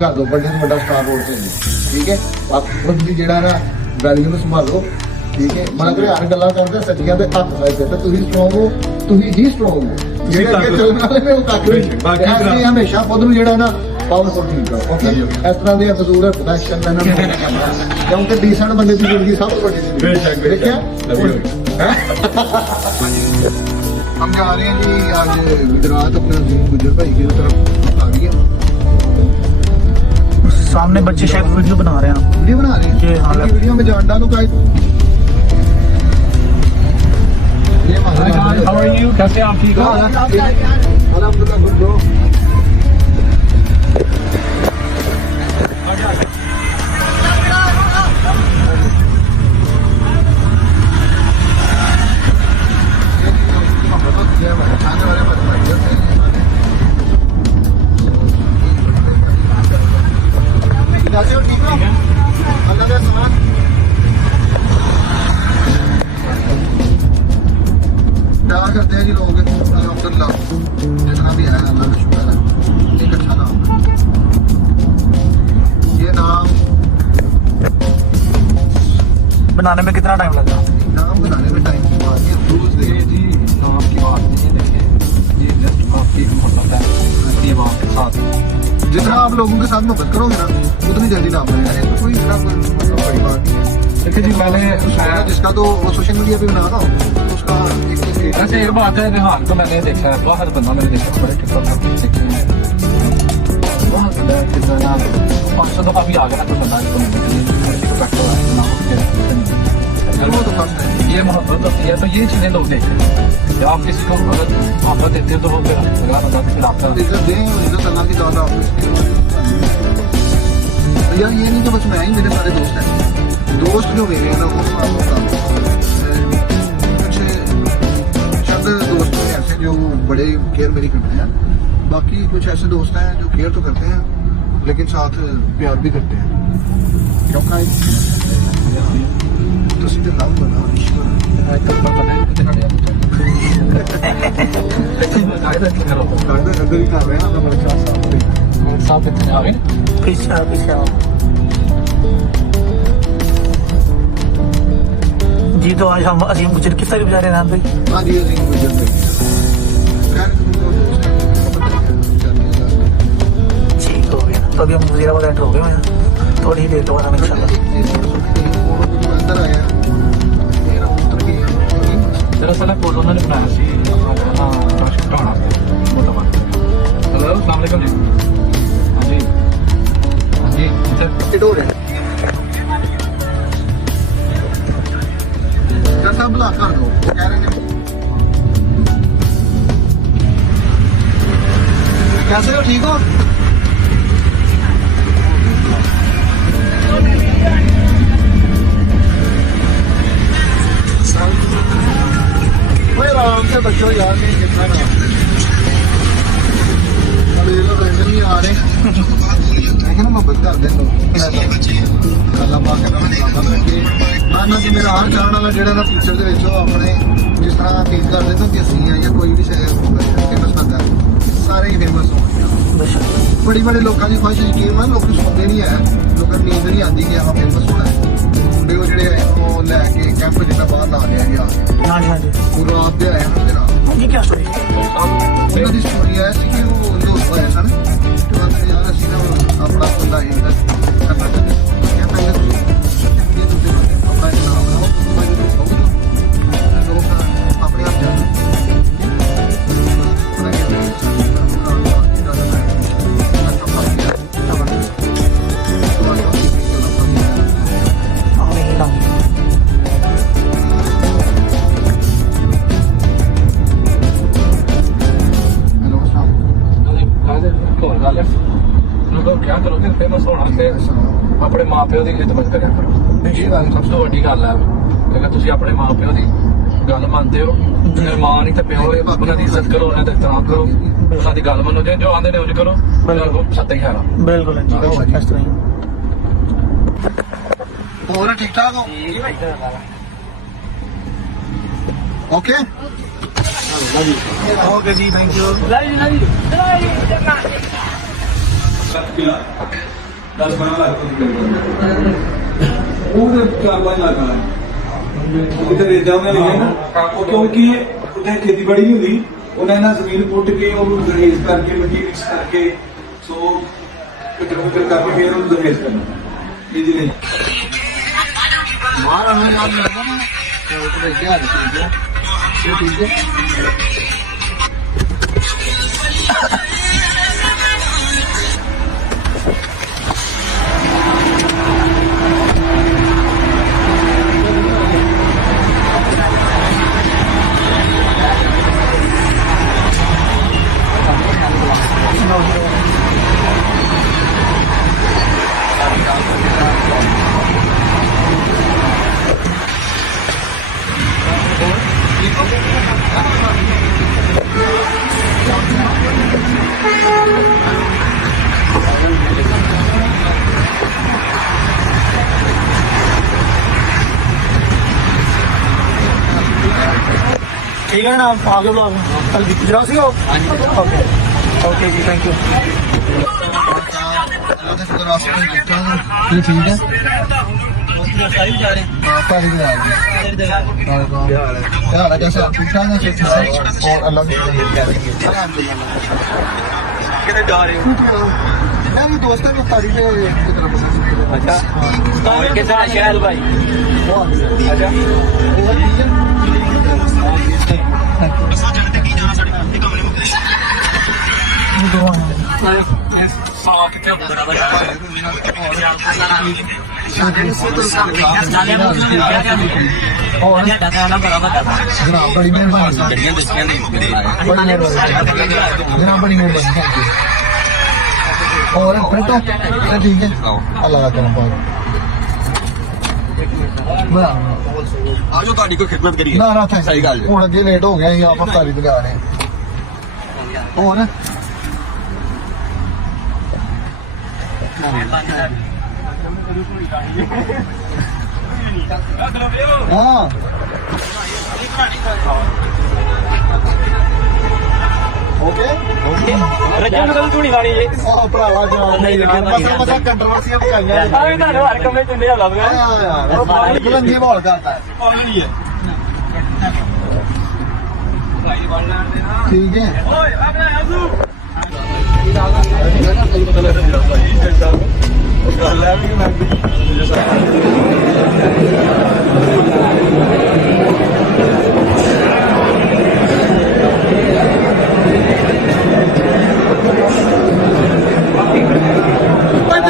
कर दो बड़े से बड़ा स्टार रोड से ठीक है बाकी खुद भी जेड़ा ना वैल्यू ਨੂੰ ਸੰਭਾਲੋ ठीक है मगर हर ਗੱਲਾਂ ਕਰਦੇ ਸੱਜੀਆਂ ਦੇ ਹੱਥ ਲਾਏ ਤੇ ਤੁਸੀਂ ਸਟਰੋਂਗ ਹੋ ਤੁਸੀਂ ਹੀ ਸਟਰੋਂਗ ਹੋ ਜਿਹੜੇ ਅੱਗੇ ਚੱਲਣ ਵਾਲੇ ਨੇ ਉਹ ਤੱਕ ਨਹੀਂ ਹਮੇਸ਼ਾ ਖੁਦ ਨੂੰ ਜਿਹੜਾ ਨਾ ਪਾਵਰਫੁਲ ਠੀਕ ਕਰੋ ਓਕੇ ਇਸ ਤਰ੍ਹਾਂ ਦੇ ਬਜ਼ੁਰਗ ਪ੍ਰੋਡਕਸ਼ਨ ਲੈਣਾ ਕਿਉਂਕਿ ਡੀਸੈਂਟ ਬੰਦੇ ਦੀ ਜ਼ਿੰਦਗੀ ਸਭ ਤੋਂ ਵੱਡੀ ਜ਼ਿੰਦਗੀ ਬੇਸ਼ੱਕ ਦੇਖਿਆ हम जा रहे हैं जी आज गुजरात अपने गुजर भाई की तरफ आ रही है सामने बच्चे शायद वीडियो बना रहे हैं वीडियो बना रहे हैं ये हाँ वीडियो में जान डालो गाइस ये हाउ आर यू कैसे आप ठीक हो अल्हम्दुलिल्लाह गुड ब्रो करते हैं जी लोग अल्हम्दुलिल्लाह जितना भी है अल्लाह का शुक्र है एक अच्छा नाम है ये नाम बनाने में कितना टाइम लगा नाम बनाने में टाइम की बात है दूसरे जी नाम की बात नहीं देखिए ये जस्ट आपकी मतलब है दीवार के साथ जितना आप लोगों के साथ मोहब्बत करोगे ना उतनी जल्दी नाम बनेगा इसमें कोई इतना मतलब बड़ी बात नहीं है देखिए जी मैंने जिसका तो वो सोशल मीडिया पे बना रहा हूँ उसका ऐसे एक बात है रिहान को मैंने देखा है बाहर बंदा मैंने देखा बड़े टिकटॉक में देखे हैं बहुत बड़ा कितना 500 दफा भी आ गया तो बंदा इसको ये मोहब्बत होती है तो ये चीजें लोग देखते हैं जब आप किसी को अगर मोहब्बत देते हो तो वो फिर अगला बंदा फिर आपका इज्जत दें इज्जत अल्लाह की ज़्यादा यार ये नहीं कि बस मैं ही मेरे सारे दोस्त हैं दोस्त जो मेरे हैं ना वो दोस्त ऐसे जो बड़े केयर मेरी करते हैं बाकी कुछ ऐसे दोस्त हैं जो केयर तो करते हैं लेकिन साथ प्यार भी करते हैं क्यों खाए तो सीधे लव बना अगर ही कर रहे हैं बड़ा साफ पीछे जी तो आज हम अजीम गुजर किस तरह जा रहे हैं भाई हाँ जी अजीम गुजर ठीक हो गया तो अभी हम वजीराबाद एंटर हो गए हैं थोड़ी ही देर के बाद हम इंशाल्लाह अंदर आया दरअसल फोटो उन्होंने बनाया सी ढाणा हेलो अस्सलाम वालेकुम जी हाँ जी हो रहे सब बुला कर दो कह रहे हैं कैसे हो ठीक हो आराम से बच्चों यार नहीं कितना ना अभी लोग नहीं आ रहे लेकिन मोहब्बत कर दे ना कि मेरा हर चाहने वाला ਜਿਹੜਾ ਨਾ ਫਿਊਚਰ ਦੇ ਵਿੱਚ ਉਹ ਆਪਣੇ ਜਿਸ ਤਰ੍ਹਾਂ ਫੀਲ ਕਰਦੇ ਨੇ ਕਿ ਅਸੀਂ ਆ ਜਾਂ ਕੋਈ ਵੀ ਸ਼ਾਇਦ ਫੇਮਸ ਬੰਦਾ ਸਾਰੇ ਹੀ ਫੇਮਸ ਹੋਣਗੇ ਬੜੀ ਬੜੇ ਲੋਕਾਂ ਦੀ ਖੁਆਇਸ਼ ਯਕੀਨ ਮੰਨ ਲੋਕ ਸੁਣਦੇ ਨਹੀਂ ਹੈ ਲੋਕਾਂ ਨੂੰ ਨੀਂਦ ਨਹੀਂ ਆਉਂਦੀ ਕਿ ਆਹ ਫੇਮਸ ਹੋਣਾ ਮੁੰਡੇ ਉਹ ਜਿਹੜੇ ਉਹ ਲੈ ਕੇ ਕੈਂਪ ਜਿੰਨਾ ਬਾਹਰ ਲਾ ਲਿਆ ਗਿਆ हाँ जी हाँ जी ਉਹ ਰਾਤ ਦੇ ਆਏ ਉਹਨਾਂ ਦੇ ਨਾਲ ये क्या स्टोरी ਉਹਨਾਂ ਦੀ ਸਟੋਰੀ ਹੈ ਸੀ ਕਿ ਉਹ ਦੋਸਤ ਹੋਏ ਸਨ ਤੇ ਉਹਨਾਂ ਨੇ ਯਾਰ ਅਸੀਂ ਨਾ ਆਪਣਾ ਬੰਦਾ ਹੀ ਕਰਨਾ ਚਾਹੁੰਦੇ ਇਹ ਪਹਿਲੇ ਤੁਸੀਂ ਆਪਣਾ ਨਾਮ ਲਾਓ ਲੋਕ ਆਪਣੇ ਆਪ ਜਾਣ क्या करोगे फेमस होना से अपने माँ प्यो की खिदमत करा करो सब तो वड्डी गल है अगर तुम अपने माँ प्यो की गल मानते हो फिर माँ नहीं तो प्यो उन्होंने इज्जत करो उन्होंने एहतराम करो उन्होंने गल मनो जो आते ने उज करो सत्य ही है बिल्कुल और ठीक ठाक हो ओके ओके जी थैंक यू 7 किला 10-12 ਲੱਖ ਦੀ ਉਹ 4-5 ਲੱਖ ਆਇਆ ਕਿਤੇ ਰੇਜਾਂ ਉਹਨਾਂ ਲਿਖਿਆ ਨਾ ਉਹ ਕਿਉਂਕਿ ਉਹਦੇ ਖੇਤੀਬਾੜੀ ਨਹੀਂ ਹੁੰਦੀ ਉਹਨਾਂ ਇਹਨਾਂ ਜ਼ਮੀਨ ਪੁੱਟ ਕੇ ਉਹਨੂੰ ਗਰੇਜ਼ ਕਰਕੇ ਮਿੱਟੀ ਮਿਕਸ ਕਰਕੇ ਸੋ ਫਿਲਟਰ ਕਰਕੇ ਫਿਰ ਉਹਨੂੰ ਗਰੇਜ਼ ਕਰਨਾ ਇਹ ਜੀ ਨਹੀਂ ਮਾਰਾ ਨੂੰ ਯਾਦ ਲੱਗਦਾ ਨਾ ਤੇ ਉਹ ਤੇ ਗਿਆ ਠੀਕ ਹੈ ਇਹ ਠੀਕ ਹੈ ठीक है ना आप आगे ब्लॉग कल गुजरा सी हो ओके ओके जी थैंक यू ये ठीक है जैसे और अलग जा रहे हो मेरी दोस्तों की तारीफ अच्छा कैसा शहर भाई अच्छा जनाब बड़ी मेहरबानी जनाब बड़ी मेहरबानी और प्रिंटो ठीक है अल्लाह का करम ਆਜੋ ਤੁਹਾਡੀ ਕੋਈ ਖਿਦਮਤ ਕਰੀਏ ਨਾ ਨਾ ਸਹੀ ਗੱਲ ਹੁਣ ਅੱਗੇ ਲੇਟ ਹੋ ਗਏ ਆ ਆਪਾਂ ਤਾਰੀ ਤੇ ਆ ਰਹੇ ਹਾਂ ਹੋਰ ਹਾਂ ओके रजन कल तू नहीं खानी ये ओ भरावा जवाब नहीं लिखा मसा मसा कंट्रोवर्सी पकाइयां आवे ना हर कमरे च नहीं लग गया यार बुलंदी माहौल करता है ऑलरेडी है ठीक है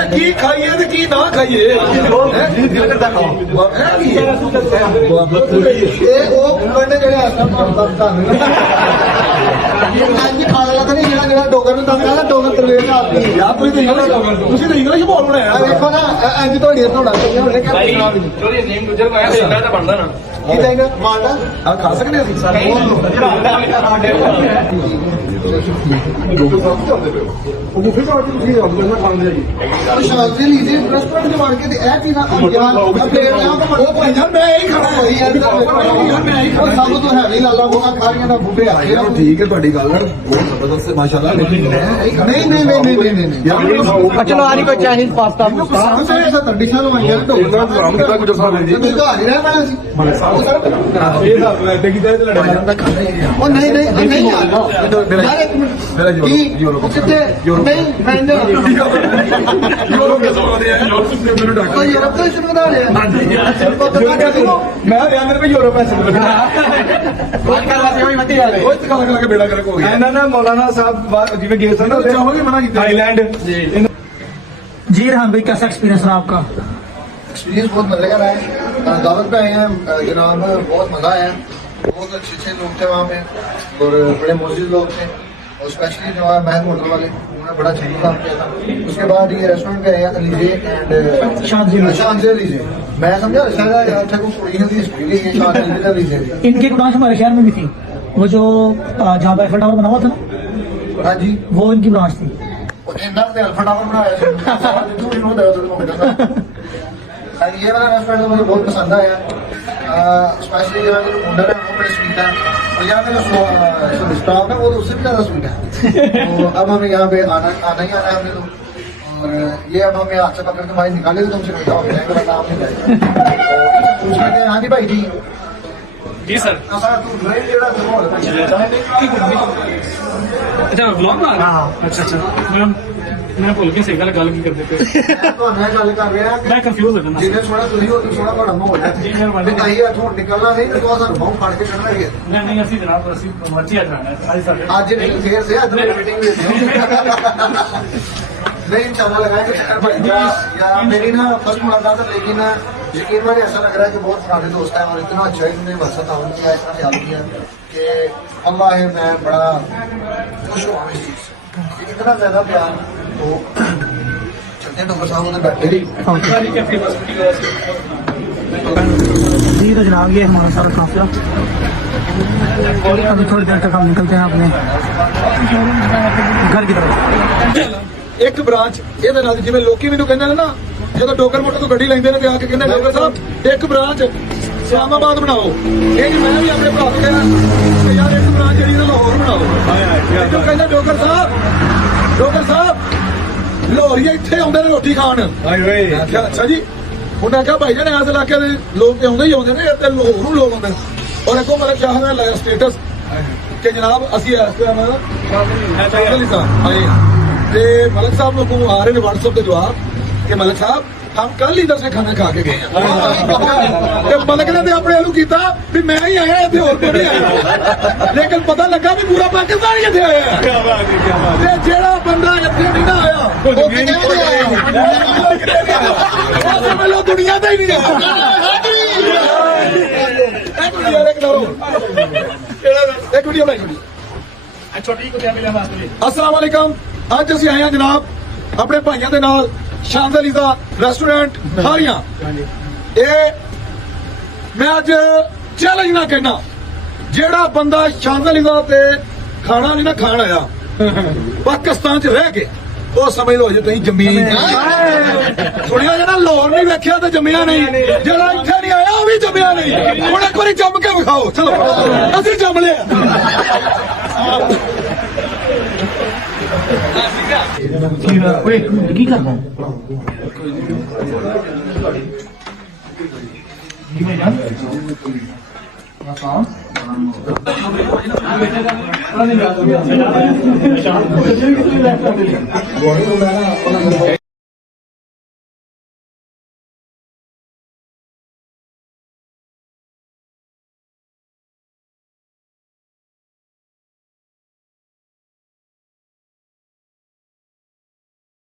की खाइए तो की ना खाइए डोगर डोगर तरवेज आती इंग्लिश बोल रहे हैं देखो ना इंज थोड़ी थोड़ा ਬਣਦਾ ਨਾ की चाहिए मारना खा सकते शांति लीजिए रेस्टोरेंट में मार के ऐ चीज मैं यही खाना सब तो है नहीं लाला बोला खारियां ना बूटे आ ठीक है ਤੁਹਾਡੀ ਗੱਲ ਬਹੁਤ ਜ਼ਬਰਦਸਤ ਹੈ ਮਾਸ਼ਾਅੱਲਾ नहीं नहीं नहीं नहीं नहीं नहीं चलो आनी कोई चाइनीज पास्ता ट्रेडिशनल वाइया ਆਰਾਮ ਕੀਤਾ ਕੁਝ ਸਾਲ ਜੀ तो घर ही रहना सी ਇਹ ਸਾਲ ਮੈਂ ਤੇ ਕਿਤੇ ਲੜਾਈ ਉਹ ਨਹੀਂ ਨਹੀਂ ਨਹੀਂ ਯਾਰ ਇੱਕ ਮਿੰਟ ਕੀ ਕਿੱਥੇ ਨਹੀਂ ਮੈਂ ਯੂਰੋ ਕੇ ਸੋਦੇ ਆ ਯੂਰੋ ਸੇ ਮੈਨੂੰ ਡਾਕ ਕੋਈ ਯੂਰਪ ਤੋਂ ਸ਼ੁਰੂ ਕਰਾ ਰਿਹਾ ਮੈਂ ਆ ਮੇਰੇ पे यूरोप पैसे लगा बात कर रहा वही मत ही वाले ਉਹ ਤੇ ਗੱਲ ਕਰਕੇ ਬੇੜਾ ਕਰ ਹੋ ਗਿਆ ਇਹਨਾਂ ਨਾ ਮੌਲਾਨਾ ਸਾਹਿਬ ਜਿਵੇਂ ਗਏ ਸਨ ਚਾਹੋਗੇ ਮਨਾ ਕੀਤਾ ਥਾਈਲੈਂਡ जी रहान भाई कैसा एक्सपीरियंस रहा आपका एक्सपीरियंस बहुत मजे का रहा है दावत पे आए हैं जनाब बहुत मजा आया बहुत अच्छे लोग थे वहाँ पे और बड़े मौजूद लोग थे और स्पेशली जो है महल होटल वाले उन्होंने बड़ा अच्छा काम किया था उसके बाद ये रेस्टोरेंट पे आए अलीजे एंड शानजे अलीजे मैं समझा शायद अच्छा को कुड़ी हिंदी स्पीड है शानजे अलीजे इनकी एक ब्रांच हमारे शहर में भी थी वो जो जहाँ पर एफर्ट टावर बना हुआ था ना हाँ जी वो इनकी ब्रांच थी इन्ना से अल्फा टावर बनाया तू भी नोट ये वाला रेस्टोरेंट मुझे बहुत पसंद आया स्पेशली यहाँ के ओनर है वो बड़े स्वीट है और यहाँ का जो स्टाफ है वो तो उससे भी ज़्यादा स्वीट है तो अब हमें यहाँ पे आना ही आना है हमने तो और ये अब हमें हाथ से पकड़ के भाई निकाले तो तुमसे मिलता होगा मेरा नाम नहीं जाएगा पूछने के हाँ जी भाई जी ਜੀ ਸਰ सर तू नहीं जेड़ा ਅੱਛਾ ਵਲੌਗ ਬਣਾ ਹਾਂ। ਅੱਛਾ ਅੱਛਾ ਮੈਂ ਭੁੱਲ ਗਿਆ ਸੀ ਗੱਲ ਕੀ ਕਰਦੇ ਪਏ मैं गल कर रहा ਮੈਂ ਕੰਫਿਊਜ਼ ਹੋ ਜਾਣਾ जिन्हें सोना तुम हो सोना बड़ा माहौल है जी, मेहरबानी। नहीं हथों निकलना नहीं तो सर बहुत फाड़ के चढ़ना है ਨਹੀਂ ਅਸੀਂ ਜਨਾਬ ਅਸੀਂ ਮਰਜ਼ੀ ਆ ਜਾਣਾ ਅੱਜ ਸਾਡੇ आज नहीं फिर से आज मीटिंग में नहीं इंशाल्लाह लगाएंगे चक्कर भाई या मेरी ना फर्स्ट मुलाकात है लेकिन यकीन माने ऐसा लग रहा है कि बहुत पुराने दोस्त हैं और इतना अच्छा इन्होंने वरसा तावन किया इतना ख्याल किया कि अल्लाह है मैं बड़ा खुश हुआ इस चीज से इतना ज्यादा प्यार तो चलते डॉक्टर साहब उन्हें बैठे ही ਸਾਰੀ ਕੈਫੇ ਬਸ जी तो जनाब ये हमारा सारा काफिला अभी थोड़ी देर तक हम निकलते हैं अपने घर की तरफ। ਇੱਕ ਬ੍ਰਾਂਚ ਇਹਦੇ ਨਾਲ ਜਿਵੇਂ ਲੋਕੀ ਮੈਨੂੰ ਕਹਿੰਦੇ ਨੇ ਨਾ ਜਦੋਂ ਡੋਗਰ ਮੋਟਰ ਤੋਂ ਗੱਡੀ ਲੈਂਦੇ ਨੇ ਤੇ ਆ ਕੇ ਕਹਿੰਦੇ ਡੋਗਰ ਸਾਹਿਬ ਇੱਕ ਬ੍ਰਾਂਚ ਇਸਲਾਮਾਬਾਦ ਬਣਾਓ ਇਹ ਜੀ ਮੈਂ ਵੀ ਆਪਣੇ ਭਰਾ ਨੂੰ ਕਿਹਾ ਕਿ ਯਾਰ ਇੱਕ ਬ੍ਰਾਂਚ ਜਿਹੜੀ ਨਾ ਲਾਹੌਰ ਬਣਾਓ ਜੋ ਕਹਿੰਦਾ ਡੋਗਰ ਸਾਹਿਬ ਲਾਹੌਰੀਆ ਇੱਥੇ ਆਉਂਦੇ ਨੇ ਰੋਟੀ ਖਾਣ ਅੱਛਾ ਜੀ ਉਹਨਾਂ ਕਿਹਾ ਭਾਈ ਜਾਨ ਇਸ ਇਲਾਕੇ ਦੇ ਲੋਕ ਤੇ ਆਉਂਦੇ ਹੀ ਆਉਂਦੇ ਨੇ ਤੇ ਲਾਹੌਰ ਨੂੰ ਲੋਕ ਆਉਂਦੇ ਨੇ ਔਰ ਅੱਗੋਂ ਮਤਲਬ ਸ਼ਾਹ ਨੇ ਲਾਇਆ ਸਟੇਟਸ ਕਿ ਜਨਾਬ ਅਸੀਂ ਇਸ ਟਾਈਮ ਆਏ ਤੇ ਮਲਕ ਸਾਹਿਬ ਨੂੰ ਆ ਰਹੇ ਨੇ WhatsApp ਤੇ ਜਵਾਬ ਕਿ ਮਲਕ ਸਾਹਿਬ हम कल इधर से खाना खा के गए हैं मलक ने अपने आलू किया भी मैं ही आया इतने और कोई नहीं आया लेकिन पता लगा भी पूरा पाकिस्तान इतने आया ते जेड़ा बंदा इतने नहीं ना आया वो कितने आया दुनिया का ही नहीं आया एक वीडियो बनाई ਛੋਟੀ ਕੁ ਮਿਲਿਆ ਵਾਸਤੇ अस्सलाम वालेकुम ਅੱਜ ਅਸੀਂ ਆਏ ਹਾਂ ਜਨਾਬ ਆਪਣੇ ਭਾਈਆਂ ਦੇ ਨਾਲ ਸ਼ਾਂਜ਼ਲੀਜ਼ਾ ਰੈਸਟੋਰੈਂਟ ਹਾਰੀਆਂ ਇਹ ਮੈਂ ਅੱਜ ਚੈਲੰਜ ਨਾ ਕਹਿਣਾ ਜਿਹੜਾ ਬੰਦਾ ਸ਼ਾਂਜ਼ਲੀਜ਼ਾ ਤੇ ਖਾਣਾ ਨਹੀਂ ਨਾ ਖਾਣ ਆਇਆ ਪਾਕਿਸਤਾਨ 'ਚ ਰਹਿ ਕੇ ਉਹ ਸਮਝ ਲਓ ਜੇ ਤੁਸੀਂ ਜ਼ਮੀਨ ਸੁਣਿਆ ਜਿਹੜਾ ਲਾਹੌਰ ਨਹੀਂ ਵੇਖਿਆ ਤੇ ਜੰਮਿਆ ਨਹੀਂ ਜਿਹੜਾ ਇੱਥੇ ਨਹੀਂ ਆਇਆ ਉਹ ਵੀ ਜੰਮਿਆ ਨਹੀਂ ਹੁਣ ਇੱਕ ਵਾਰੀ ਜੰਮ ਕੇ ਵਿਖਾਓ ਚਲੋ ਅਸੀਂ ਜੰਮ ਲਿਆ ओए की कर रहा है